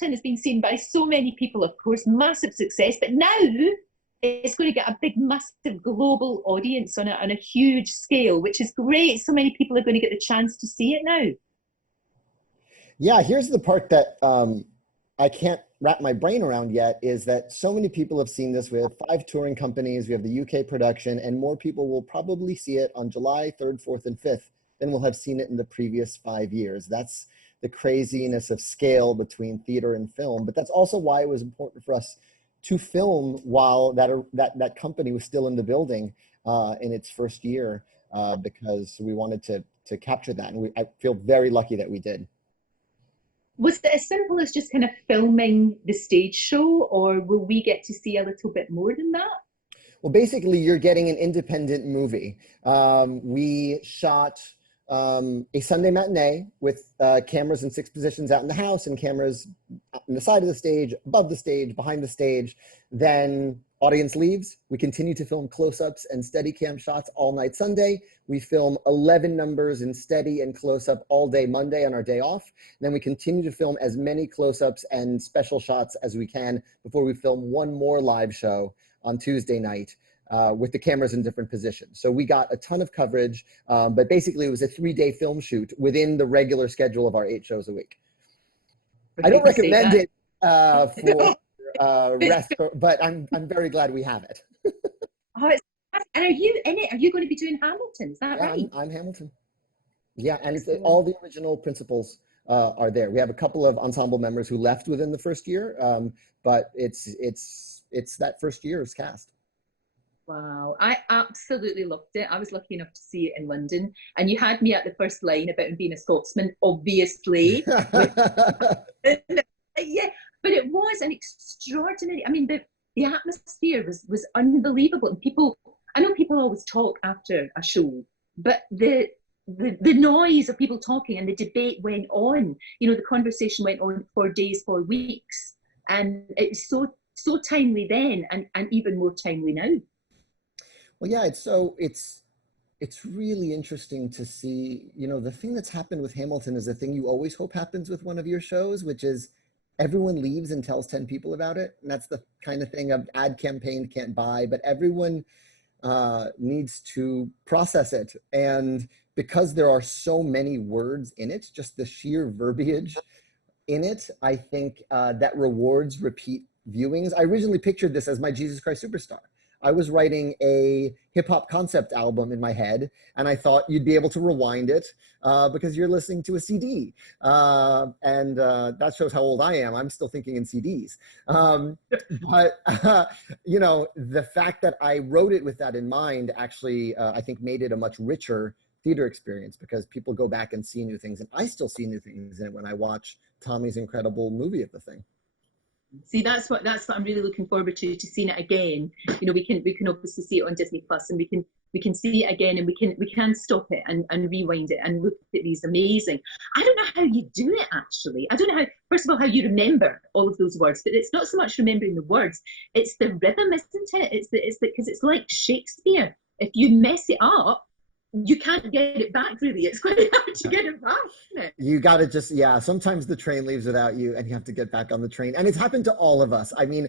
Hamilton has been seen by so many people, of course, massive success, but now it's going to get a big, massive global audience on a huge scale, which is great. So many people are going to get the chance to see it now. Yeah, here's the part that I can't wrap my brain around yet, is that so many people have seen this. We have 5 touring companies, we have the UK production, and more people will probably see it on July 3rd, 4th, and 5th than will have seen it in the previous 5 years. That's the craziness of scale between theater and film, but that's also why it was important for us to film while that company was still in the building in its first year, because we wanted to capture that, and I feel very lucky that we did. Was it as simple as just kind of filming the stage show, or will we get to see a little bit more than that? Well, basically, you're getting an independent movie. We shot a Sunday matinee with cameras in 6 positions out in the house and cameras on the side of the stage, above the stage, behind the stage. Then audience leaves. We continue to film close-ups and steady cam shots all night Sunday. We film 11 numbers in steady and close-up all day Monday on our day off. And then we continue to film as many close-ups and special shots as we can before we film one more live show on Tuesday night with the cameras in different positions. So we got a ton of coverage, but basically it was a 3-day film shoot within the regular schedule of our 8 shows a week. I don't recommend it for rest, but I'm very glad we have it. Oh, and are you in it? Are you going to be doing Hamilton? Is that right? I'm Hamilton. Yeah, and all the original principals are there. We have a couple of ensemble members who left within the first year, but it's that first year's cast. Wow, I absolutely loved it. I was lucky enough to see it in London, and you had me at the first line about him being a Scotsman, obviously. Yeah, but it was an extraordinary. I mean, the atmosphere was unbelievable, and people. I know people always talk after a show, but the noise of people talking and the debate went on. You know, the conversation went on for days, for weeks, and it's so timely then, and even more timely now. Well, yeah, it's really interesting to see, you know, the thing that's happened with Hamilton is the thing you always hope happens with one of your shows, which is everyone leaves and tells 10 people about it. And that's the kind of thing of ad campaign can't buy, but everyone needs to process it. And because there are so many words in it, just the sheer verbiage in it, I think that rewards repeat viewings. I originally pictured this as my Jesus Christ Superstar. I was writing a hip hop concept album in my head, and I thought you'd be able to rewind it because you're listening to a CD. And that shows how old I am. I'm still thinking in CDs. But, you know, the fact that I wrote it with that in mind actually, I think, made it a much richer theater experience because people go back and see new things. And I still see new things in it when I watch Tommy's incredible movie of the thing. See, that's what I'm really looking forward to seeing it again. You know, we can obviously see it on Disney Plus, and we can see it again, and we can stop it and rewind it and look at these amazing. I don't know how you do it actually. I don't know how, first of all, how you remember all of those words, but it's not so much remembering the words, it's the rhythm, isn't it? It's because it's like Shakespeare. If you mess it up, you can't get it back, really. It's quite hard to get it back, isn't it? You got to just, yeah, sometimes the train leaves without you and you have to get back on the train. And it's happened to all of us. I mean,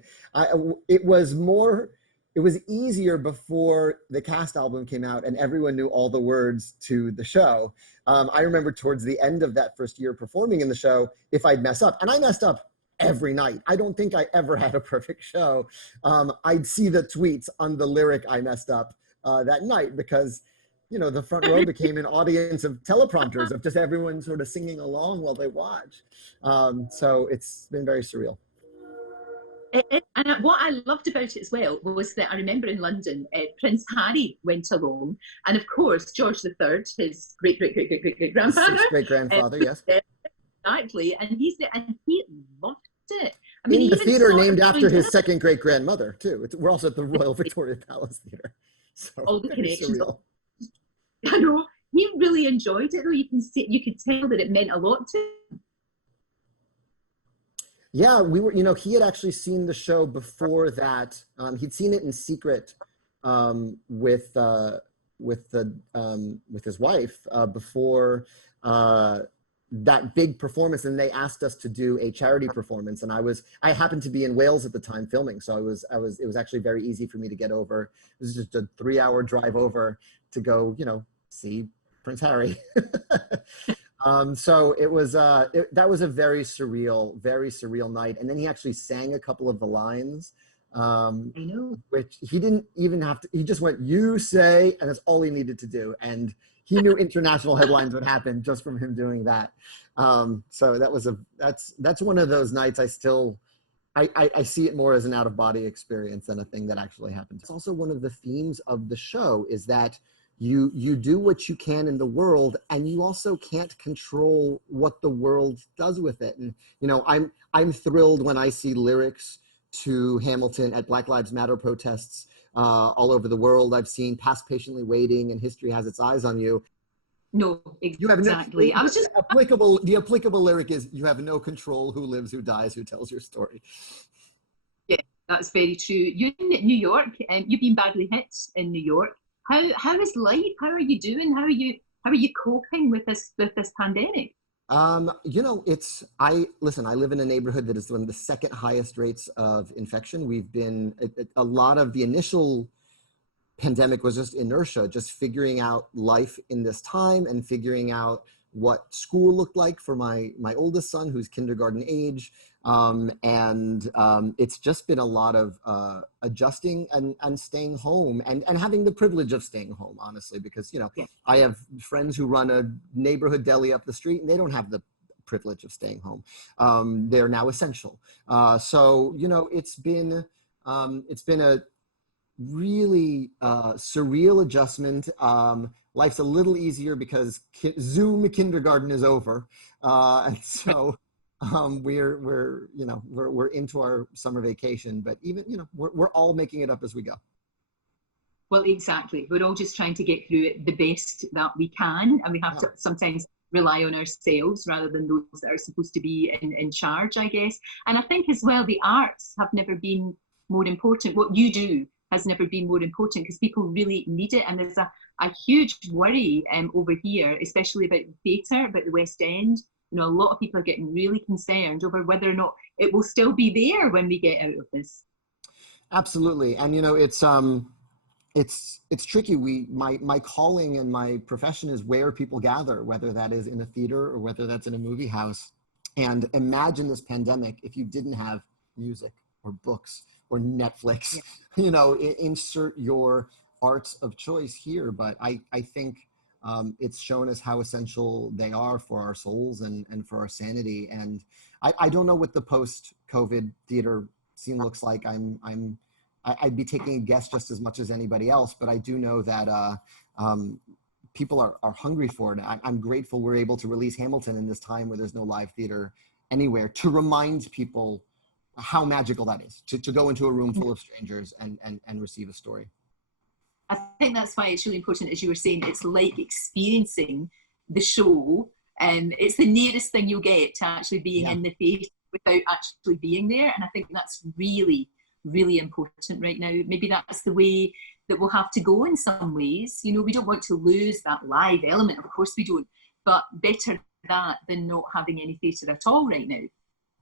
it was easier before the cast album came out and everyone knew all the words to the show. I remember towards the end of that first year performing in the show, if I'd mess up, and I messed up every night. I don't think I ever had a perfect show. I'd see the tweets on the lyric I messed up that night because, you know, the front row became an audience of teleprompters of just everyone sort of singing along while they watch. So it's been very surreal. And what I loved about it as well was that I remember in London, Prince Harry went along, and of course George III, his great grandfather, great grandfather, yes, exactly, and he loved it. I mean, in the theater named after his second great grandmother too. We're also at the Royal Victoria Palace Theater, so all the connections. Surreal. I know he really enjoyed it though. You could tell that it meant a lot to him. Yeah, we were, you know, he had actually seen the show before that. He'd seen it in secret with his wife before that big performance, and they asked us to do a charity performance, and I happened to be in Wales at the time filming, so it was actually very easy for me to get over. It was just a 3-hour drive over to go, see Prince Harry. So it was that was a very surreal night. And then he actually sang a couple of the lines, I know. which he didn't even have to. He just went, "You say," and that's all he needed to do. And he knew international headlines would happen just from him doing that. So that's one of those nights I still. I see it more as an out-of-body experience than a thing that actually happened. It's also one of the themes of the show is that you do what you can in the world, and you also can't control what the world does with it. And I'm thrilled when I see lyrics to Hamilton at Black Lives Matter protests all over the world. I've seen "Past Patiently Waiting" and "History Has Its Eyes on You." No, exactly. You have no, the applicable lyric is, "You have no control who lives, who dies, who tells your story." Yeah, that's very true. You're in New York, and you've been badly hit in New York. How is life? How are you doing? How are you coping with this pandemic? I live in a neighborhood that is one of the second highest rates of infection. We've been a lot of the initial pandemic was just inertia, just figuring out life in this time and figuring out what school looked like for my oldest son, who's kindergarten age. It's just been a lot of adjusting and staying home and having the privilege of staying home, honestly, because, Yeah. I have friends who run a neighborhood deli up the street and they don't have the privilege of staying home. They're now essential. So, it's been a really surreal adjustment. Life's a little easier because Zoom kindergarten is over, and so we're into our summer vacation. But even we're all making it up as we go. Well, exactly. We're all just trying to get through it the best that we can, and we have to sometimes rely on ourselves rather than those that are supposed to be in charge, I guess. And I think as well, the arts have never been more important. What you do has never been more important because people really need it. And there's a huge worry over here, especially about the theatre, about the West End. A lot of people are getting really concerned over whether or not it will still be there when we get out of this. Absolutely. And, it's tricky. My calling and my profession is where people gather, whether that is in a theater or whether that's in a movie house. And imagine this pandemic if you didn't have music or books or Netflix. Insert your arts of choice here. But I think it's shown us how essential they are for our souls and for our sanity. And I don't know what the post-COVID theater scene looks like. I'd be taking a guess just as much as anybody else, but I do know that people are hungry for it. I'm grateful we're able to release Hamilton in this time where there's no live theater anywhere, to remind people how magical that is, to go into a room full of strangers and receive a story. I think that's why it's really important, as you were saying, it's like experiencing the show, and it's the nearest thing you'll get to actually being in the theatre without actually being there. And I think that's really, really important right now. Maybe that's the way that we'll have to go in some ways. We don't want to lose that live element, of course we don't, but better that than not having any theatre at all right now.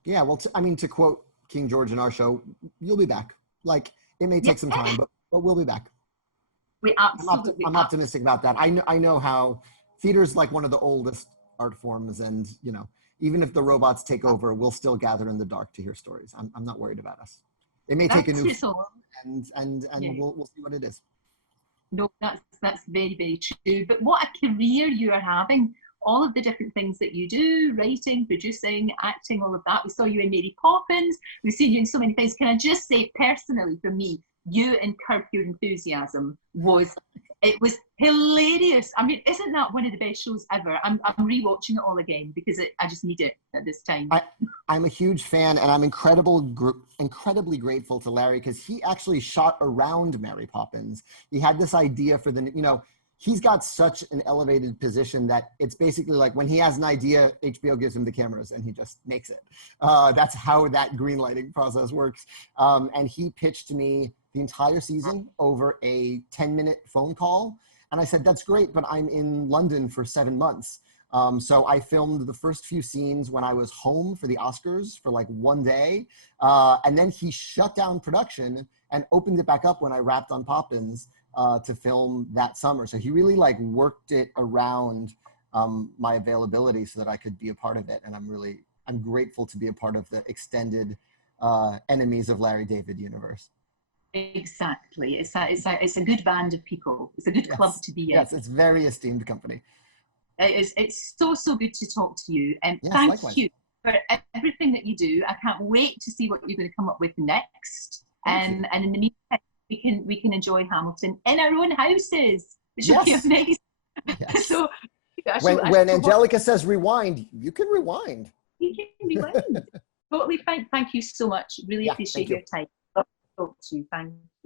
Yeah, well, to quote King George in our show, you'll be back. Like, it may take some time, but we'll be back. We absolutely. I'm optimistic about that. I know how theater's like one of the oldest art forms, and even if the robots take over, we'll still gather in the dark to hear stories. I'm not worried about us. It may take a new form, and we'll see what it is. No, that's very, very true. But what a career you are having! All of the different things that you do, writing, producing, acting, all of that. We saw you in Mary Poppins. We've seen you in so many things. Can I just say personally, for me, you and Curb Your Enthusiasm was hilarious. I mean, isn't that one of the best shows ever? I'm rewatching it all again because I just need it at this time. I'm a huge fan, and I'm incredibly grateful to Larry because he actually shot around Mary Poppins. He had this idea for he's got such an elevated position that it's basically like when he has an idea, HBO gives him the cameras and he just makes it. That's how that greenlighting process works. And he pitched me the entire season over a 10-minute phone call. And I said, that's great, but I'm in London for 7 months. So I filmed the first few scenes when I was home for the Oscars for like one day. And then he shut down production and opened it back up when I wrapped on Poppins to film that summer. So he really like worked it around my availability so that I could be a part of it. And I'm grateful to be a part of the extended Enemies of Larry David universe. Exactly. It's a good band of people. It's a good club to be in. Yes, it's very esteemed company. It's so good to talk to you. And yes, thank likewise. you for everything that you do. I can't wait to see what you're going to come up with next. And in the meantime, we can enjoy Hamilton in our own houses, which will be amazing. Yes. So when Angelica says rewind, you can rewind. You can rewind. Totally fine. Thank you so much. Really appreciate your time. Love to talk to you. Thank you.